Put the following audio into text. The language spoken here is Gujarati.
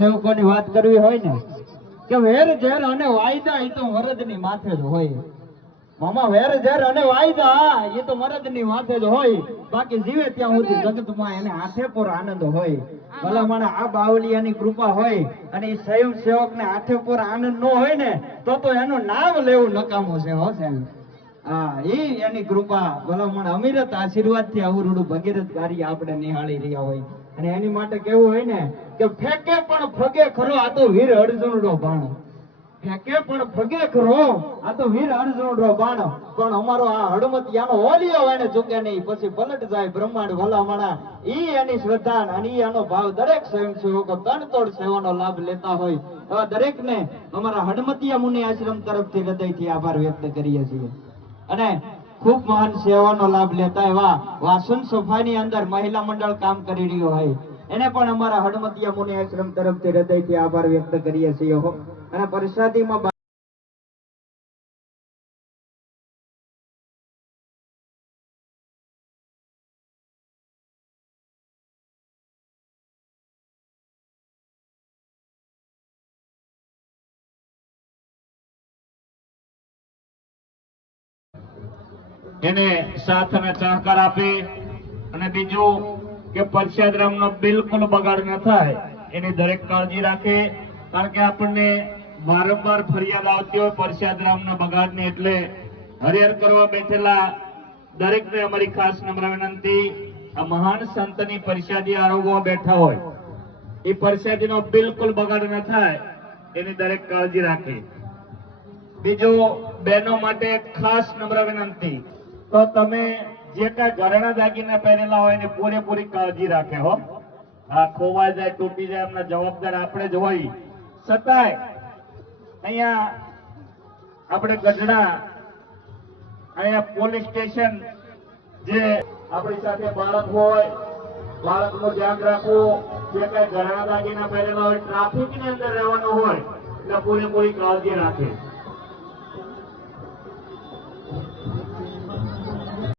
સેવકોની વાત કરવી હોય ને કે વેર ઝેર અને વાયદા એ તો મરદની માથે જ હોય મામા. વેર ઝેર અને વાયદા એ તો મરદની માથે જ હોય. બાકી જીવે ત્યાં સુધી જગતમાં એને હાથે પર આનંદ હોય. ભલા મને આ બાવલિયાની કૃપા હોય અને એ સ્વયં સેવકને હાથે પર આનંદ ન હોય ને તો એનું નામ લેવું નકામું છે હો સાહેબ. હા, એની કૃપા ભલા મને અમીરત આશીર્વાદ થી અવરુડું ભગીરથ કાર્ય આપણે નિહાળી રહ્યા હોય. અને એની માટે કેવું હોય ને કે ફેંકે પણ ફગે ખરો આ તો વીર અર્જુનનો બાણ. ફેંકે પણ ફગે ખરો આ તો વીર અર્જુનનો બાણ. પણ અમારો આ હડમતિયાનો ઓલિયો એને ચૂકે નહીં. પછી પલટ જાય બ્રહ્માંડ ભલામણા. એની શ્રદ્ધા અને એનો ભાવ દરેક સ્વયંસેવકો તનતોડ સેવાનો લાભ લેતા હોય. એવા દરેકને અમારા હડમતિયા મુનિ આશ્રમ તરફથી હૃદયથી આભાર વ્યક્ત કરીએ છીએ. અને ખૂબ મહાન સેવાનો લાભ લેતા એવા વાસણ સફાઈની અંદર મહિલા મંડળ કામ કરી રહ્યો હોય એને પણ અમારા હડમતિયા મુનિ આશ્રમ તરફથી હૃદયથી આભાર વ્યક્ત કરીએ છીએ. અને પ્રસાદીમાં એને સાથ અને સહકાર આપે. અને બીજું કે પરસાદરામનો બિલકુલ બગાડ ન થાય એની દરેક કાળજી રાખે. કારણ કે આપણને વારંવાર ફરિયાદ આવતી હોય પરસાદરામના બગાડને. એટલે હરિહર કરવા બેઠેલા દરેકને અમારી ખાસ નમ્ર વિનંતી, આ મહાન સંતની પરસાદી આરોગવા બેઠા હોય એ પરસાદીનો બિલકુલ બગાડ ન થાય એની દરેક કાળજી રાખે. બીજું બહેનો માટે ખાસ નમ્ર વિનંતી, તો તમે જે કાંઈ ઘરેણા દાગીના પહેરેલા હોય એની પૂરેપૂરી કાળજી રાખે હો. આ ખોવાઈ જાય તૂટી જાય એમના જવાબદાર આપણે જ હોય. છતાંય અહીંયા આપણે ગઢડા અહીંયા પોલીસ સ્ટેશન જે આપણી સાથે બાળક હોય બાળકનું ધ્યાન રાખવું. જે કાંઈ ઘરેણા દાગીના પહેરેલા હોય ટ્રાફિકની અંદર રહેવાનું હોય એટલે પૂરેપૂરી કાળજી રાખે.